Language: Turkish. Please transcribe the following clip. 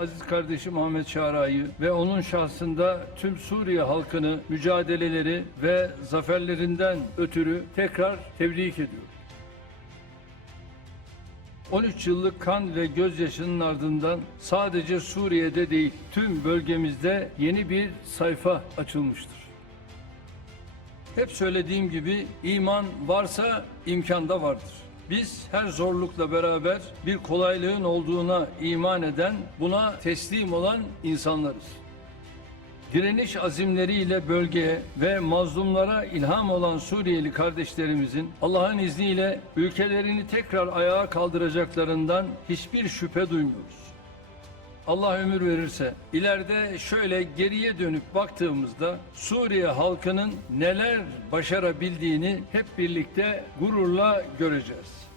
aziz kardeşim Ahmet Şara'yı ve onun şahsında tüm Suriye halkını mücadeleleri ve zaferlerinden ötürü tekrar tebrik ediyorum. 13 yıllık kan ve gözyaşının ardından sadece Suriye'de değil tüm bölgemizde yeni bir sayfa açılmıştır. Hep söylediğim gibi iman varsa imkan da vardır. Biz her zorlukla beraber bir kolaylığın olduğuna iman eden, buna teslim olan insanlarız. Direniş azimleriyle bölgeye ve mazlumlara ilham olan Suriyeli kardeşlerimizin Allah'ın izniyle ülkelerini tekrar ayağa kaldıracaklarından hiçbir şüphe duymuyoruz. Allah ömür verirse ileride şöyle geriye dönüp baktığımızda Suriye halkının neler başarabildiğini hep birlikte gururla göreceğiz.